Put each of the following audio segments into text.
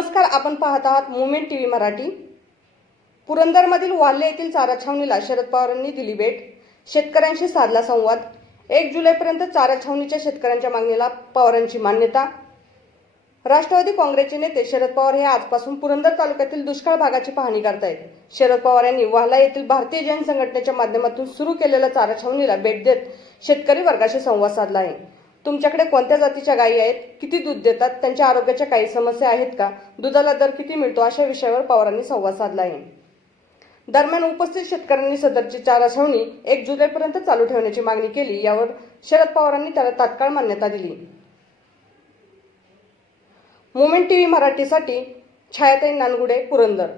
नमस्कार आपण पाहत आहात मुवमेंट टी व्ही मराठी. पुरंदरमधील वाल्हे येथील चारा छावणीला शरद पवारांनी दिली भेट. शेतकऱ्यांशी साधला संवाद. एक जुलैपर्यंत चारा छावणीच्या शेतकऱ्यांच्या मागणीला पवारांची मान्यता. राष्ट्रवादी काँग्रेसचे नेते शरद पवार हे आजपासून पुरंदर तालुक्यातील दुष्काळ भागाची पाहणी करतायत. शरद पवार यांनी वाहला येथील भारतीय जैन संघटनेच्या माध्यमातून सुरू केलेल्या चारा छावणीला भेट देत शेतकरी वर्गाशी संवाद साधला आहे. तुमच्याकडे कोणत्या जातीच्या गायी आहेत? किती दूध देतात? त्यांच्या आरोग्याच्या काही समस्या आहेत का? दुधाला दर किती मिळतो? अशा विषयावर पवारांनी संवाद साधला आहे. दरम्यान उपस्थित शेतकऱ्यांनी सदरची चारा छावणी एक जुलैपर्यंत चालू ठेवण्याची मागणी केली. यावर शरद पवारांनी त्याला तात्काळ मान्यता दिली. मोमेंट टीव्ही मराठीसाठी छायाताई नानगुडे पुरंदर.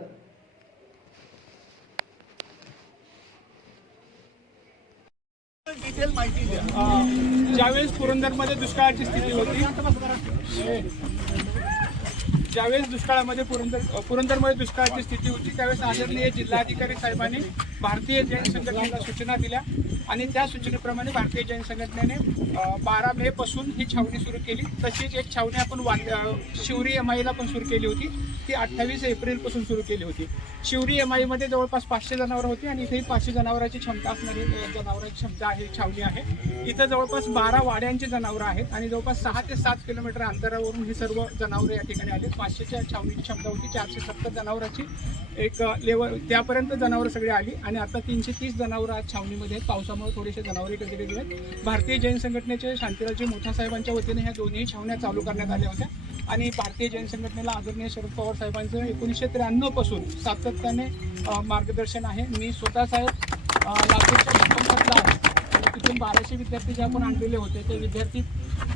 डिटेल माहिती द्या. ज्यावेळेस पुरंदरमध्ये दुष्काळाची स्थिती होती ज्यावेळेस दुष्काळामध्ये पुरंदर पुरंदरमध्ये दुष्काळाची स्थिती होती त्यावेळेस आदरणीय जिल्हाधिकारी साहेबांनी भारतीय जैन संघटनेला सूचना दिल्या आणि त्या सूचनेप्रमाणे भारतीय जैन संघटनेने बारा मे पासून ही छावणी सुरू केली. तशीच एक छावणी आपण शिवरी एम आयला पण सुरू केली होती. ती अठ्ठावीस एप्रिलपासून सुरू केली होती. शिवरी एम आयमध्ये जवळपास पाचशे जनावर होती आणि इथेही पाचशे जनावरांची क्षमता असणारी जनावरांची क्षमता आहे छावणी आहे. इथं जवळपास बारा वाड्यांची जनावरं आहेत आणि जवळपास सहा ते सात किलोमीटर अंतरावरून ही सर्व जनावरं या ठिकाणी आली. पाचशेच्या छावणीची क्षमता होती चारशे सत्तर जनावरांची एक लेवल त्यापर्यंत जनावरं सगळी आली आणि आता तीनशे तीस जनावरं आज छावणीमध्ये आहेत. पावसामुळे थोडेसे जनावरे इकडे तिकडे आहेत भारतीय जैन संघटनेचे शांतीराजे मोठा साहेबांच्या वतीने ह्या दोन्ही छावण्या चालू करण्यात आल्या होत्या. आणि भारतीय जैन संघटनेला आदरणीय शरद पवार साहेबांचं एकोणीसशे त्र्याण्णवपासून सातत्याने मार्गदर्शन आहे. मी स्वतः साहेब लातूरच्या तिथून बाराशे विद्यार्थी जे आपण आणलेले होते ते विद्यार्थी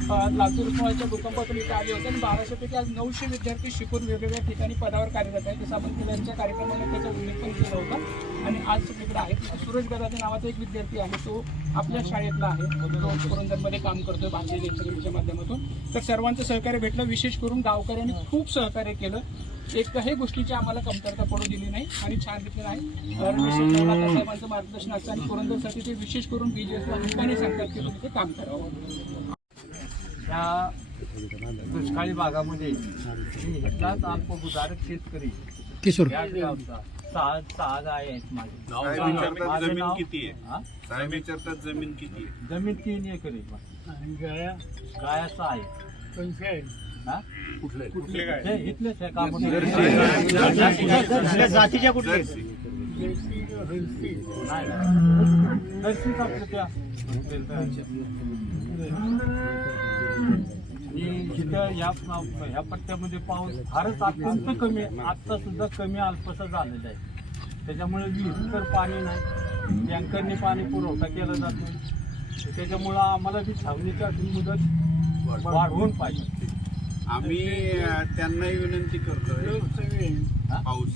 लातूर उस्मानाच्या भूकंपातून इथे आले होते आणि बाराशेपैकी आज नऊशे विद्यार्थी शिकून वेगवेगळ्या ठिकाणी पदावर कार्यरत आहेत. जसं आपण केल्याच्या कार्यक्रमाला त्याचा उल्लेख पण केला होता. आणि आज सगळीकडे आहे सुरेश गदादे नावाचा एक विद्यार्थी आहे. तो आपल्या शाळेतला आहे. तो पुरंदरमध्ये काम करतोय भारतीय जैन माध्यमातून. तर सर्वांचं सहकार्य भेटलं. विशेष करून गावकऱ्यांनी खूप सहकार्य केलं. एकही गोष्टीची आम्हाला कमतरता पडू दिली नाही आणि छान रीतीने आहे साहेबांचं मार्गदर्शन असतं आणि पुरंदरसाठी ते विशेष करून बीजेएसला हक्काने सांगतात की तुम्ही ते काम करावं. या दुष्काळी भागामध्ये मी इथलाच अल्पभूधारक शेतकरी. किशोर. याच गावचा. सहा सहा गाय आहेत माझे. माझं ज़मीन नाव- किती आहे? हा? साहेब विचारतात ज़मीन किती आहे? ज़मीन तीन एकर आहे गाया सहा आहे हा? कुठले? काय हे इथलेच आहे कामं. जातीच्या कुठल्या जर्सी. नाही. तशीच आपल्या त्या आणि इथं या ह्या पट्ट्यामध्ये पाऊस फारच अत्यंत कमी आत्ता सुद्धा कमी अल्पसं झालेलं आहे. त्याच्यामुळे विहीर तर पाणी नाही. टँकरने पाणी पुरवठा केला जातो त्याच्यामुळं आम्हाला ती छावणीच्या मुदत वाढवून पाहिजे. आम्ही त्यांनाही विनंती करतोय. हा? पाऊस.